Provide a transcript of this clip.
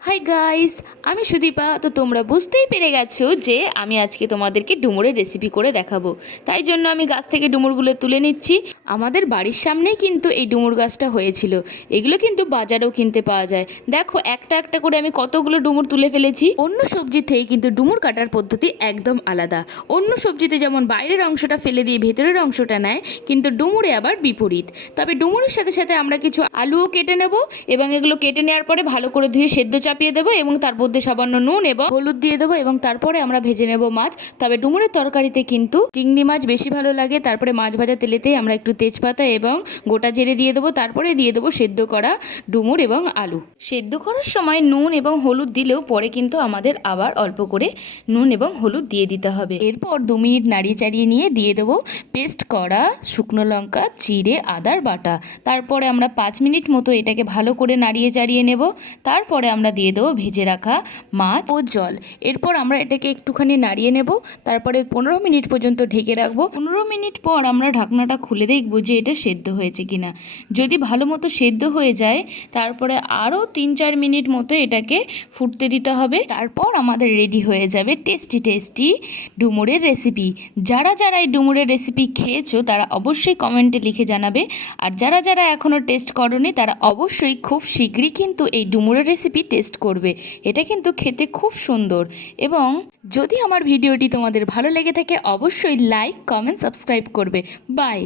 Hi guys, আমি সুদীপা। তো তোমরা বুঝতেই পেরে গেছো যে আমি আজকে তোমাদেরকে ডুমুরের রেসিপি করে দেখাবো। তাই জন্য আমি গাছ থেকে ডুমুরগুলো তুলে নিচ্ছি। আমাদের বাড়ির সামনেই কিন্তু এই ডুমুর গাছটা হয়েছিল। এগুলো কিন্তু বাজারেও কিনতে পাওয়া যায়। দেখো একটা একটা করে আমি কতগুলো ডুমুর তুলে ফেলেছি। অন্য সবজি থেকে কিন্তু ডুমুর কাটার পদ্ধতি একদম আলাদা। অন্য সবজিতে যেমন বাইরের অংশটা ফেলে দিয়ে ভেতরের অংশটা নেয়, কিন্তু ডুমুরে আবার বিপরীত। তবে ডুমুরের সাথে সাথে আমরা কিছু আলুও কেটে নেব এবং এগুলো কেটে নেওয়ার পরে ভালো করে ধুয়ে সেদ্ধ চাপিয়ে দেবো এবং তার মধ্যে সামান্য নুন এবং হলুদ দিয়ে দেবো এবং তারপরে আমরা ভেজে নেব মাছ। তবে ডুমুরের তরকারিতে কিন্তু চিংড়ি মাছ বেশি ভালো লাগে। তারপরে মাছ ভাজা তেলেতেই আমরা একটু তেজপাতা এবং গোটা জিরে দিয়ে দেবো। তারপরে দিয়ে দেবো সেদ্ধ করা ডুমুর এবং আলু। সেদ্ধ করার সময় নুন এবং হলুদ দিলেও পরে কিন্তু আমাদের আবার অল্প করে নুন এবং হলুদ দিয়ে দিতে হবে। এরপর 2 মিনিট নাড়িয়ে চাড়িয়ে নিয়ে দিয়ে দেবো পেস্ট করা শুকনো লঙ্কা, জিরে, আদার বাটা। তারপরে আমরা 5 মিনিট মতো এটাকে ভালো করে নাড়িয়ে চাড়িয়ে নেব। তারপরে আমরা দিয়ে দেবো ভেজে রাখা মাছ ও জল। এরপর আমরা এটাকে একটুখানি নাড়িয়ে নেব। তারপরে 15 মিনিট পর্যন্ত ঢেকে রাখবো। 15 মিনিট পর আমরা ঢাকনাটা খুলে দেখবো যে এটা সেদ্ধ হয়েছে কিনা। যদি ভালো মতো সেদ্ধ হয়ে যায় তারপরে আরও 3-4 মিনিট মতো এটাকে ফুটতে দিতে হবে। তারপর আমাদের রেডি হয়ে যাবে টেস্টি টেস্টি ডুমুরের রেসিপি। যারা যারা এই ডুমুরের রেসিপি খেয়েছো তারা অবশ্যই কমেন্টে লিখে জানাবে। আর যারা যারা এখনও টেস্ট করোনি তারা অবশ্যই খুব শীঘ্রই কিন্তু এই ডুমুরের রেসিপি টেস্ট করবে। এটা কিন্তু খেতে খুব সুন্দর। এবং যদি আমার ভিডিওটি তোমাদের ভালো লেগে থাকে অবশ্যই লাইক, কমেন্ট, সাবস্ক্রাইব করবে। বাই।